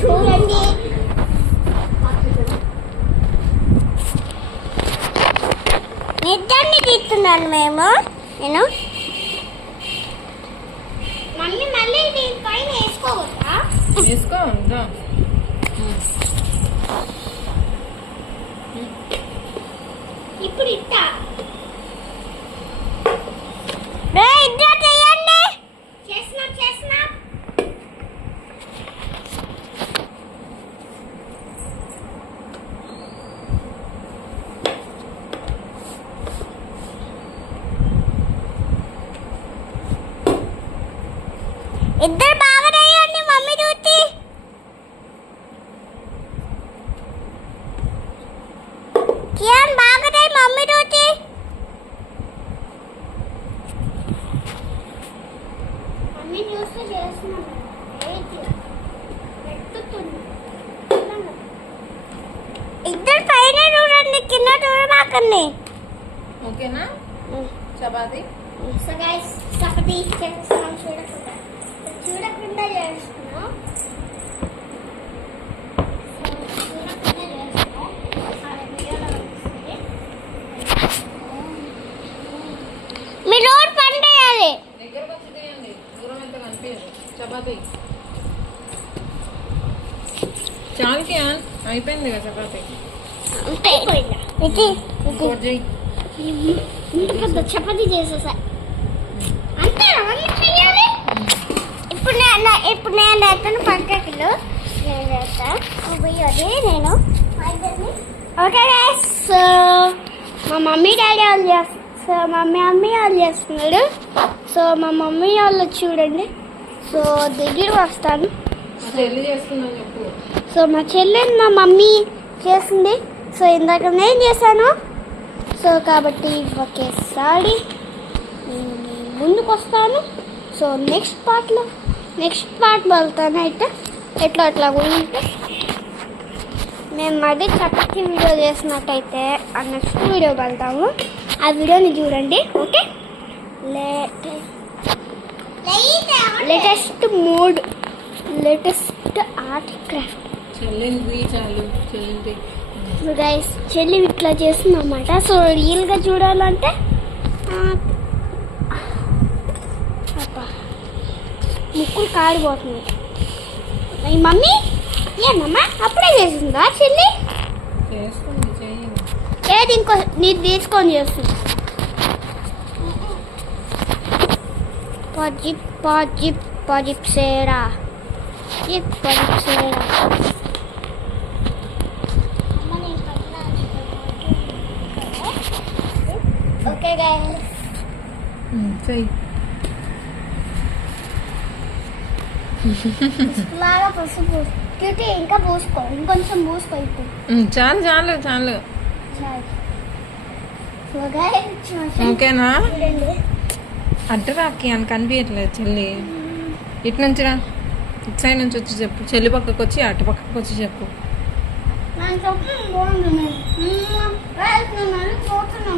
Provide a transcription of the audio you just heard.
చూడండి. నిద్రని తీస్తున్నాను నేను మళ్ళీ మళ్ళీ దీనిపైన వేసుకోవద్దా? వేసుకోవద్దా? ఇప్పుడు ఇట్టా ఇద్దరు బాగా వేయండి. మమ్మీ డ్యూటీ కియాన్ బాగా వేయి. మమ్మీ డ్యూటీ మమ్మీ చూస్తూ చేస్తున్నాను. ఇద్దరు పైన చూడండి, కింద చూడమాకండి. ఓకేనా? చపాతీ సో గైస్ చపాతీ చేస్తున్నాం. చూడకుండా చేస్తున్నాం. మీరు రోడ్ పని చేయాలి. దగ్గరకు వచ్చి తీయండి, దూరం ఎంత కనిపించదు. చపాతీ చాలు కియాన్, అయిపోయింది కదా చపాతీ. చపాతీ చేసేసా అంతే. చేయాలి. ఇప్పుడు నేను ఎత్తాను పక్కకిలో నేను చేస్తాను. ఓకే గైస్, సో మా మమ్మీ డాడీ వాళ్ళు చేస్తారు. మా మమ్మీ వాళ్ళు చేస్తున్నాడు. సో మా మమ్మీ వాళ్ళు చూడండి. సో దగ్గర వస్తాను. సో మా చెల్లెని మా మమ్మీ చేసింది. సో ఇందాక నేను చేశాను. సో కాబట్టి ఒకేసారి ముందుకు వస్తాను. సో నెక్స్ట్ పార్ట్ వెళ్తాను. అయితే ఎట్లా ఉంటే మేము మళ్ళీ చపాతీ వీడియో చేసినట్టయితే ఆ నెక్స్ట్ వీడియో వెళ్తాము. ఆ వీడియోని చూడండి. Okay, latest art craft. Guys చెల్లి ఇట్లా చేస్తుందన్నమాట. సో రియల్గా చూడాలంటే ముక్కులు కాడిపోతుంది. మమ్మీ ఏమమ్మా అప్పుడే చేసిందా చెల్లి? ఏది ఇంకో నీకు తీసుకొని చేస్తుంది. పాజిప్ సేరా ఓకే గైస్, బాగా పసుపు క్యూటీ ఇంకా పూసుకో, ఇంకొంచెం పూసుకో. ఇప్పుడు చాలు. ఓకేనా? అడ్డు రాకి అని కనిపించట్లేదు చెల్లి. ఇటు నుంచి రా, ఇటు సైడ్ నుంచి వచ్చి చెప్పు. చెల్లి పక్కకు వచ్చి అటు పక్కకు వచ్చి చెప్పు. బాగుంది.